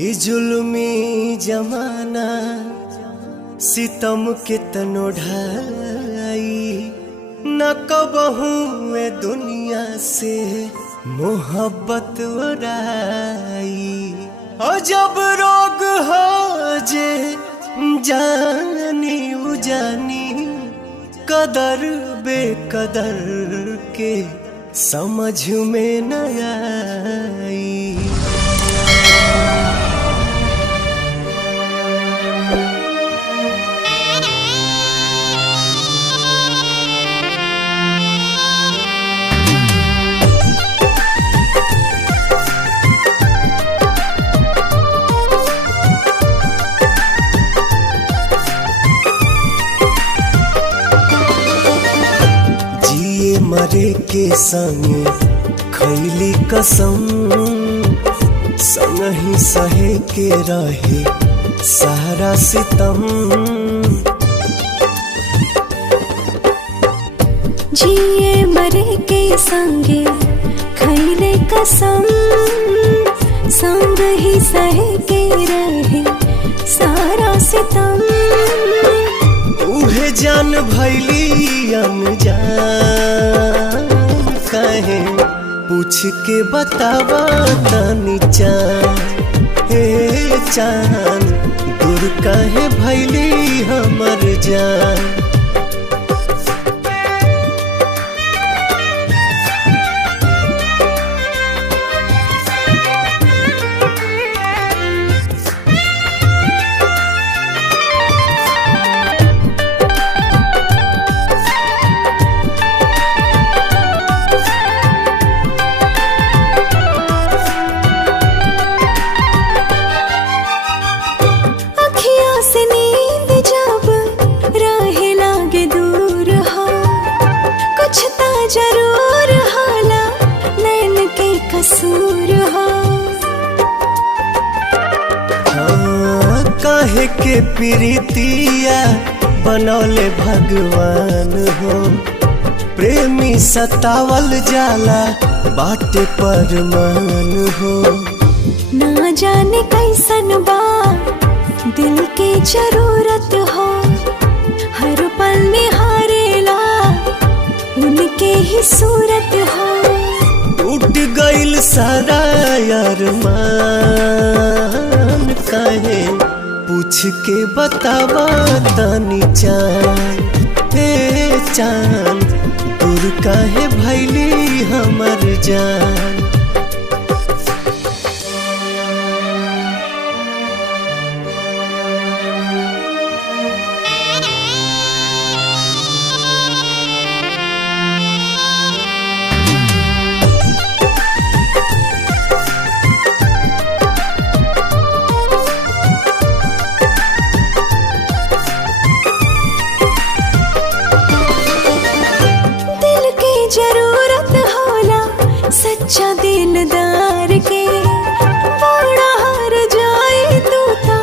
ई जुल्मी जमाना सितम के तनो ढाई न कबहू ए दुनिया से मोहब्बत उड़ाई। और जब रोग हो जे जानी उजानी कदर बेकदर के समझ में न आई। मरे के संगे खैली कसम संग ही सहे के रहे सारा सितम। जिए मरे के संगे खैले कसम संग ही सहे के रहे सारा सितम। उहे जान भैली अनजान कहे पूछ के बतावा तनी चान। हे चान दूर कहे भैली हमर जान। जरूर हाला नैन के कसूर हो। हाँ, काहे के प्रीतिया बनौले भगवान हो। प्रेमी सतावल जाला बाटे परमान हो। ना जाने कैसन बा दिल के जरूरत हो। हर पल निहारेला उनके ही सूरत हो। टूट गइल सारा अरमान काहे पूछ के बतावा तनी चान। हे चान दूर काहे भैली हमर जान। जरूरत होला सच्चा दिलदार के। बड़ा हार जाए तू ता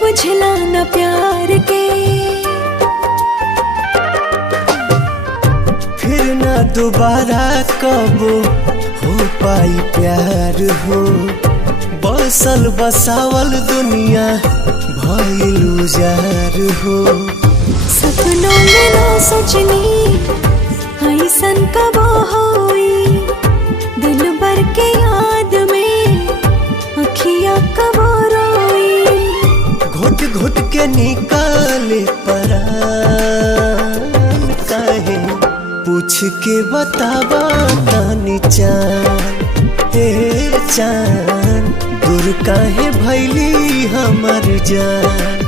बुझला न प्यार के। फिर ना दोबारा कब हो पाई प्यार हो। बसल बसावल दुनिया भइल उजार हो। सपनों में ना सोचनी ऐसन कब होई दिल भर के याद में अखियाँ कब रोई। घुट घुट के निकाले परान काहे पूछ के बतावा तनी चान। हे चान दूर काहे भैली हमर जान।